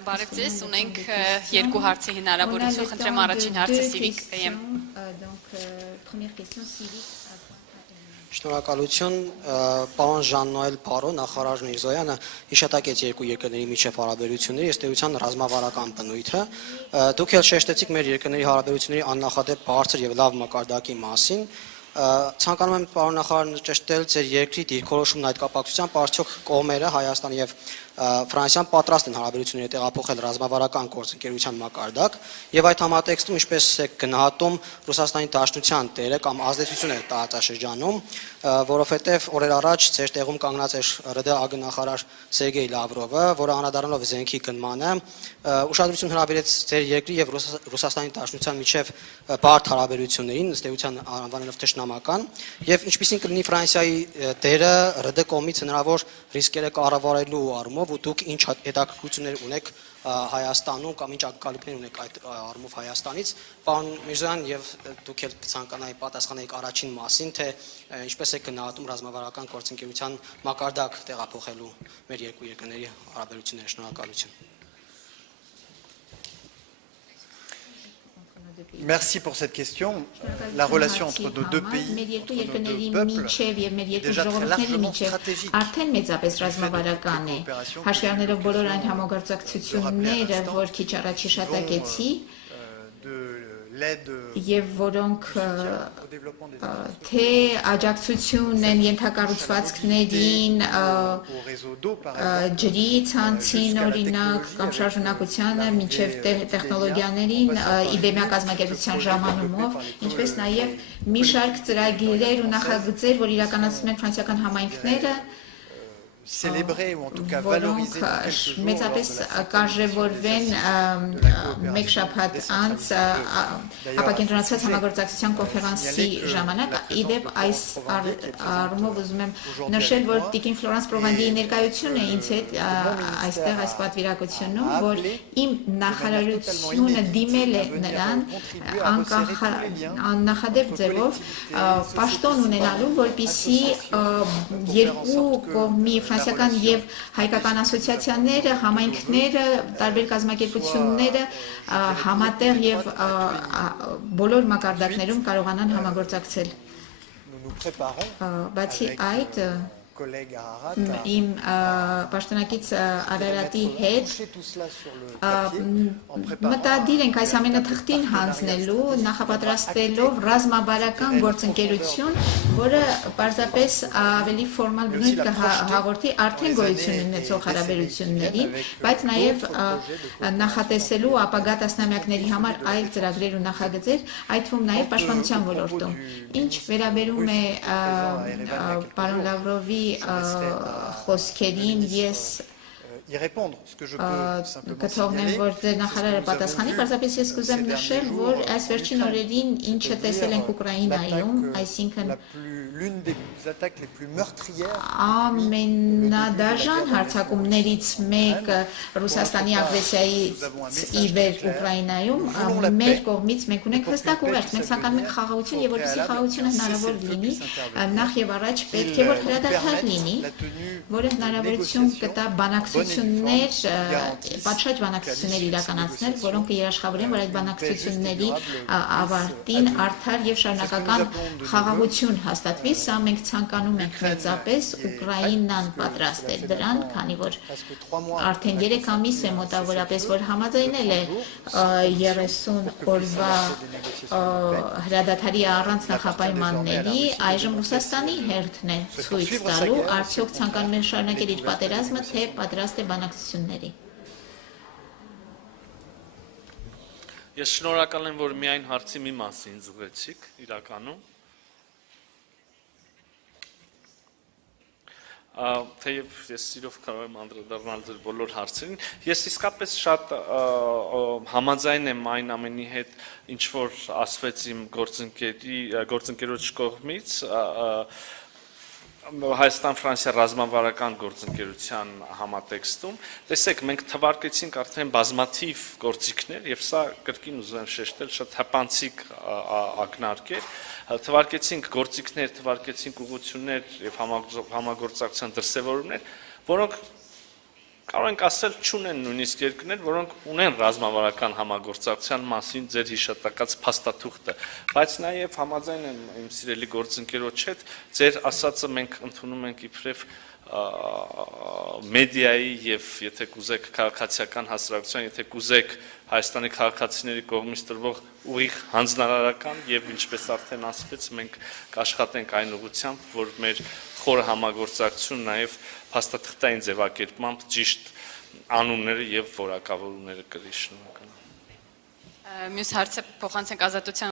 Բարև ձեզ, ունենք երկու հարցի հնարավորություն, խնդրեմ առաջին հարցը Սիվիկ ԿՄ։ Շնորհակալություն, պարոն Ժան-Նոել Պարո, նախարար Միրզոյանը հիշատակեց երկու երկրների միջև հարաբերությունների ըստ էության ռազմավարական բնույթը։ Դուք էլ շեշտեցիք մեր երկրների հարաբերությունների աննախադեպ բարձր եւ լավ մակարդակի մասին։ Ցանկանում եմ պարոն նախարար ճշտել ձեր երկրի դիրքորոշումն այդ կապակցությամբ, արդյոք կողմերը Հայաստան եւ Ֆրանսիան պատրաստ են հարաբերությունները տեղափոխել ռազմավարական գործընկերության մակարդակ եւ այդ համատեքստում ինչպես է գնահատում Ռուսաստանի Դաշնության դերը կամ ազդեցությունը տարածաշրջանում, որովհետեւ օրեր առաջ ձեր տեղում կանգնած էր ՌԴ ԱԳ-նախարար Սերգեյ Լավրովը, որը անդրադառնալով զենքի գնմանը ուշադրություն հրավիրեց ձեր երկրի եւ Ռուսաստանի Դաշնության միջև բարդ հարաբերություններին, ըստ էության անվանելով թշնամական, եւ ինչպիսին կլինի Ֆրանսիայի դերը ՌԴ կողմից հնարավոր ռիսկերը կառավարելու առումով ու դուք ինչ հետաքրքրություններ ունեք Հայաստանում կամ ինչ ակնկալիքներ ունեք այդ առումով Հայաստանից, պարոն Միրզոյան, եւ դուք էլ կցանկանայի պատասխանեիք առաջին մասին, թե ինչպես է գնահատում ռազմավարական գործընկերության մակարդակ տեղափոխելու մեր երկու երկրների հարաբերությունները։ Շնորհակալություն։ Merci pour cette question. La relation entre nos deux pays, entre nos deux peuples, est déjà très largement stratégique. Արդեն մեծապես ռազմավարական է, հաշվի առնելով բոլոր այն համագործակցությունները, որ քիչ առաջ հիշատակեցի, եւ որոնք թե աջակցություն են ենթակառուցվածքներին, ջրի ցանցին օրինակ կամ շարժունակությանը մինչև տեխնոլոգիաներին իբեմյա կազմակերպության ժամանումով, ինչպես նաեւ մի շարք ծրագիրներ ու նախագծեր, որ իրականացնում են ֆրանսիական համայնքները, célébrer ou en tout cas valoriser մեծապես կարևորվեն մեկ շաբաթ անց ապակենտրոնացված համագործակցության կոնֆերանսի ժամանակ։ Իդեպ այս առումով ուզում եմ նշել, որ Տիկին Ֆլորանս Պրովանդիի ներկայությունը ինձ հետ այստեղ այս պատվիրակությունում, որ իմ նախարարությունը դիմել է նրան աննախադեպ ձևով պաշտոն ունենալու, որպեսզի երկու կողմի ֆրանսիական եւ հայկական ասոցիացիաները, համայնքները, տարբեր կազմակերպությունները համատեղ եւ բոլոր մակարդակներում կարողանան համագործակցել։ Բացի այդ, իմ պաշտոնակից Արարատի հետ մտադիր ենք այս ամենը թղթին հանձնելու, նախապատրաստելով ռազմավարական գործընկերություն, որը պարզապես ավելի ֆորմալ բնույթ կհաղորդի արդեն գոյություն ունեցող հարաբերություններին, բայց նաև նախատեսելու ապագա տասնամյակների համար այլ ծրագրեր ու նախագծեր, այդ թվում նաև պաշտպանության ոլորտում։ Ինչ վերաբերում է պարոն Լավրովի խոսքերին ես կթողնեմ, որ ձեր նախարարը պատասխանի, պարզապես ես կուզեմ նշել, որ այս վերջին օրերին ինչը տեսել ենք Ուկրաինայում, այսինքն ամենադաժան հարձակումներից մեկը Ռուսաստանի ագրեսիայից ի վեր Ուկրաինայում, մեր կողմից մենք ունենք հստակ ուղերձ, մենք ցանկանում ենք խաղաղություն եւ որպեսզի խաղաղությունը հնարավոր լինի, նախ եւ առաջ պետք է որ հրադադար լինի, որը հնարավորություն կտա բանակցություններ, պատշաճ բանակցություններ իրականացնել, որոնք երաշխավորեն, որ այդ բանակցությունների ավարտին արդար եւ շարունակական խաղաղություն հաստատվի, սա մենք ցանկանում ենք մեծապես, Ուկրաինան պատրաստ է դրան, քանի որ արդեն 3 ամիս է մոտավորապես, որ համաձայնել է 30 օրվա հրադադարի առանց նախապայմանների, այժմ Ռուսաստանի հերթն է ցույց տալու, արդյոք ցանկանում է շարունակել իր պատերազմը, թե պատրաստ է բանակցությունների։ Ես շնորհակալ եմ, որ միայն հարցի մի մասին զուգեցիք իրականում։ Թեև ես սիրով կարող եմ անդրադառնալ ձեր բոլոր հարցերին, ես իսկապես շատ համաձայն եմ այն ամենի հետ, ինչ որ ասվեց իմ գործընկերոջ կողմից, Հայաստան-Ֆրանսիա ռազմավարական գործընկերության համատեքստում, տեսեք, մենք թվարկեցինք արդեն բազմաթիվ գործիքներ եւ սա կրկին ուզում եմ շեշտել, շատ հպանցիկ ակնարկ էր, թվարկեցինք գործիքներ, թվարկեցինք ուղղություններ եւ համագործակցության դրսեւորումներ, որոնք կարող ենք ասել չունեն նույնիսկ երկրներ, որոնք ունեն ռազմավարական համագործակցության մասին ձեր հիշատակած փաստաթուղթը, բայց նաև համաձայն եմ իմ սիրելի գործընկերոջ հետ, ձեր ասածը մենք ընդունում ենք իբրև մեդիայի եւ եթե կուզեք քաղաքացիական հասարակության, եթե կուզեք Հայաստանի քաղաքացիների կողմից տրվող ուղիղ հանձնարարական եւ ինչպես արդեն ասվեց, մենք կաշխատենք այն ուղղությամբ, որ մեր խորը համագործակցություն նաեւ փաստաթղթային ձևակերպմամբ ճիշտ անունները եւ որակավորումները կրի։ Շնորհակալ եմ։ Մյուս հարցը փոխանցենք Ազատության